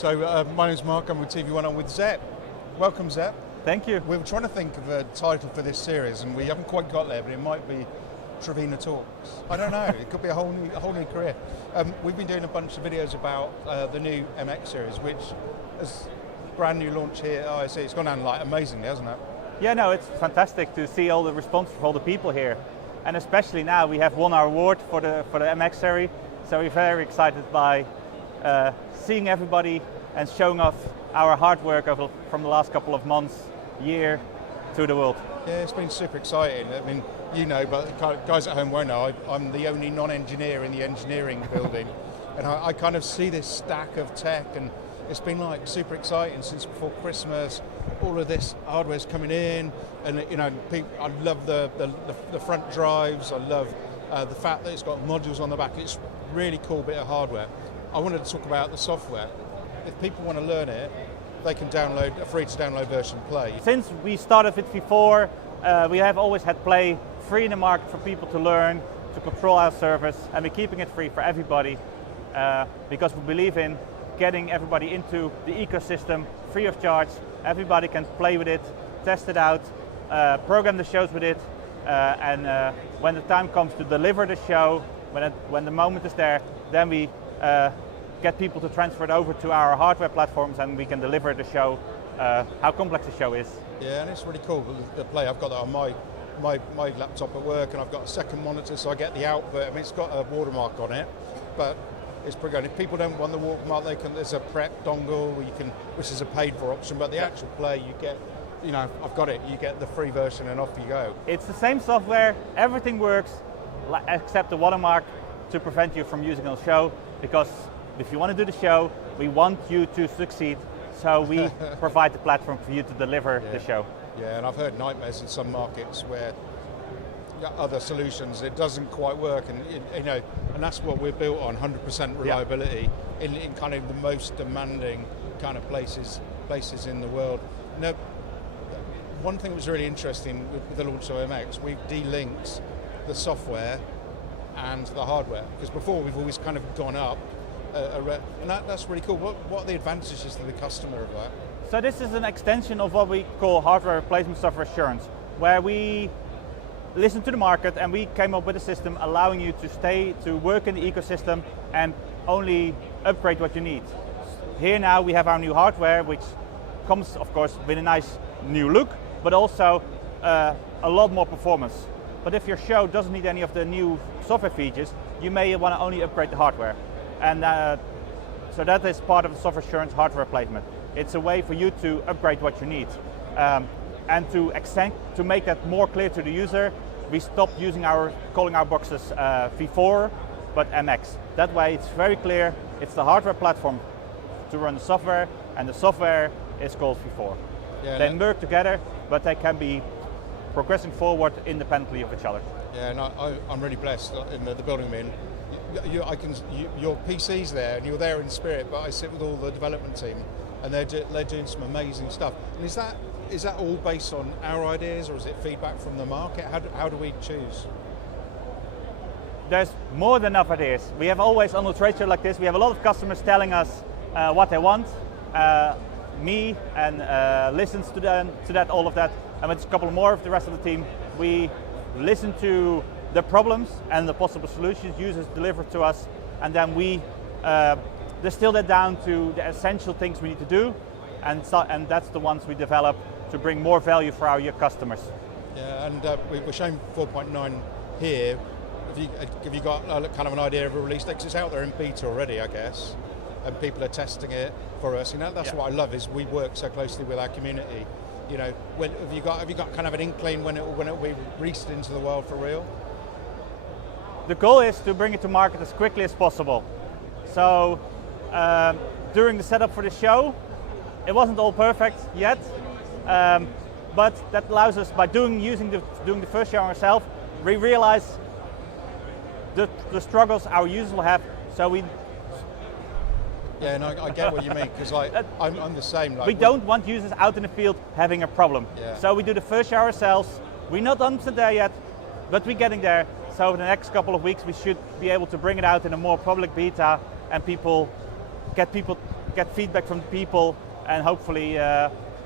So my name's Mark, I'm with tvONE, I'm with Zep. Welcome, Zep. Thank you. We were trying to think of a title for this series and we haven't quite got there, but it might be Trevena Talks. I don't know, it could be a whole new career. We've been doing a bunch of videos about the new MX series, which is brand new launch here at ISE. It's gone down like amazingly, hasn't it? Yeah, no, it's fantastic to see all the response from all the people here. And especially now we have won our award for the MX series, so we're very excited by seeing everybody and showing off our hard work from the last couple of months, year, to the world. Yeah, it's been super exciting. I mean, you know, but guys at home won't know, I'm the only non-engineer in the engineering building, and I kind of see this stack of tech, and it's been like super exciting since before Christmas. All of this hardware's coming in, and you know, I love the front drives. I love the fact that it's got modules on the back. It's a really cool bit of hardware. I wanted to talk about the software. If people want to learn it, they can download a free-to-download version Play. Since we started with V4, we have always had Play free in the market for people to learn, to control our service, and we're keeping it free for everybody because we believe in getting everybody into the ecosystem free of charge. Everybody can play with it, test it out, program the shows with it, and when the time comes to deliver the show, when the moment is there, then we get people to transfer it over to our hardware platforms and we can deliver the show, how complex the show is. Yeah, and it's really cool, the Play. I've got that on my laptop at work, and I've got a second monitor, so I get the output. I mean, it's got a watermark on it, but it's pretty good. If people don't want the watermark, there's a prep dongle which is a paid-for option, but the actual Play, you get, you know, I've got it, you get the free version and off you go. It's the same software, everything works, except the watermark to prevent you from using it on the show, because if you want to do the show, we want you to succeed, so we provide the platform for you to deliver the show. Yeah, and I've heard nightmares in some markets where other solutions, it doesn't quite work, and you know, and that's what we're built on, 100% reliability in kind of the most demanding kind of places in the world. Now, one thing that was really interesting with the launch of MX, we've delinked the software and the hardware, because before we've always kind of gone up, and that's really cool. What are the advantages to the customer of that? So this is an extension of what we call hardware replacement software assurance, where we listen to the market and we came up with a system allowing you to work in the ecosystem and only upgrade what you need. Here now we have our new hardware, which comes of course with a nice new look, but also a lot more performance. But if your show doesn't need any of the new software features, you may want to only upgrade the hardware. And so that is part of the software assurance hardware replacement. It's a way for you to upgrade what you need. And to make that more clear to the user, we stopped calling our boxes V4, but MX. That way it's very clear, it's the hardware platform to run the software, and the software is called V4. Yeah, they work together, but they can be progressing forward independently of each other. Yeah, and I'm really blessed in the building I'm in. Your PC's there, and you're there in spirit, but I sit with all the development team, and they're doing some amazing stuff. And is that all based on our ideas, or is it feedback from the market? How do we choose? There's more than enough ideas. We have always, on a trade show like this, we have a lot of customers telling us what they want. Me and listens to that, all of that, and with a couple more of the rest of the team, we listen to the problems and the possible solutions users deliver to us, and then we distill that down to the essential things we need to do, and that's the ones we develop to bring more value for our customers. Yeah, and we're showing 4.9 here. Have you got kind of an idea of a release date? 'Cause it's out there in beta already, I guess, and people are testing it for us. You know, that's what I love, is we work so closely with our community. You know, have you got kind of an inkling when it will be released into the world for real? The goal is to bring it to market as quickly as possible. So during the setup for the show, it wasn't all perfect yet, but that allows us, by doing the first show ourselves, we realize the struggles our users will have. So we. Yeah, and I get what you mean, because I'm the same. We don't want users out in the field having a problem. Yeah. So we do the first show ourselves. We're not 100% there yet, but we're getting there. So over the next couple of weeks, we should be able to bring it out in a more public beta, and get get feedback from the people, and hopefully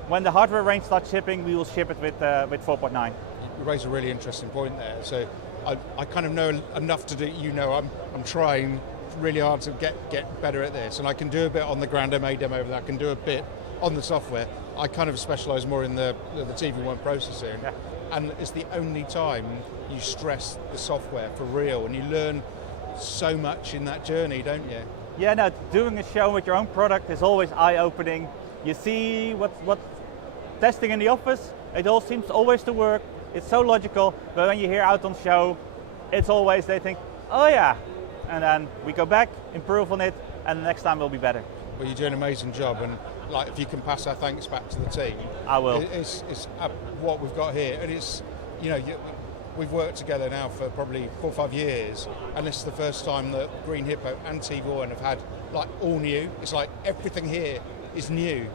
when the hardware range starts shipping, we will ship it with 4.9. You raise a really interesting point there. So I kind of know enough to do, I'm trying really hard to get better at this, and I can do a bit on the Grand MA demo, but I can do a bit on the software. I kind of specialise more in the tvONE processing, and it's the only time you stress the software for real, and you learn so much in that journey, don't you? Yeah, no, doing a show with your own product is always eye-opening. You see what testing in the office, it all seems always to work. It's so logical, but when you hear out on show, it's always they think, oh yeah, and then we go back, improve on it, and the next time will be better. Well, you do an amazing job, and like if you can pass our thanks back to the team, I will. It's what we've got here, and it's we've worked together now for probably 4 or 5 years, and this is the first time that Green Hippo and tvONE have had like all new. It's like everything here is new.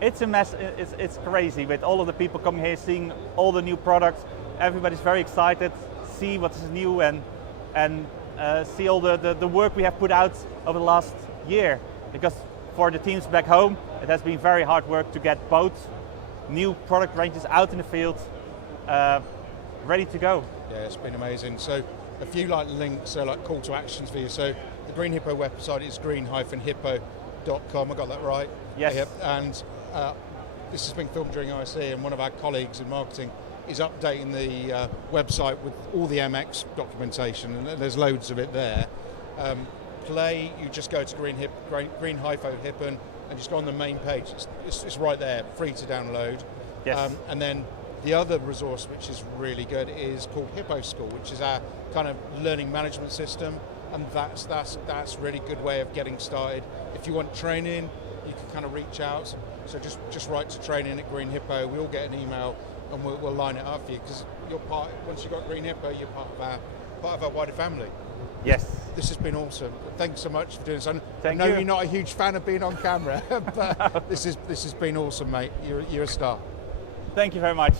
It's a mess. It's crazy with all of the people coming here, seeing all the new products. Everybody's very excited, see what is new, and see all the work we have put out over the last year. Because for the teams back home, it has been very hard work to get both new product ranges out in the field, ready to go. Yeah, it's been amazing. So a few like links, like call to actions for you. So the Green Hippo website is green-hippo.com. I got that right? Yes. Yep. And this has been filmed during ISE, and one of our colleagues in marketing is updating the website with all the MX documentation, and there's loads of it there. You just go to green-hippo and just go on the main page. It's right there, free to download. Yes. And then the other resource, which is really good, is called Hippo School, which is our kind of learning management system, and that's a really good way of getting started. If you want training, you can kind of reach out. So just write to training at Green Hippo. We'll get an email and we'll line it up for you, because you're part. Once you've got Green Hippo, you're part of our wider family. Yes. This has been awesome. Thanks so much for doing this. Thank I know you. you're not a huge fan of being on camera, but this has been awesome, mate. You're a star. Thank you very much.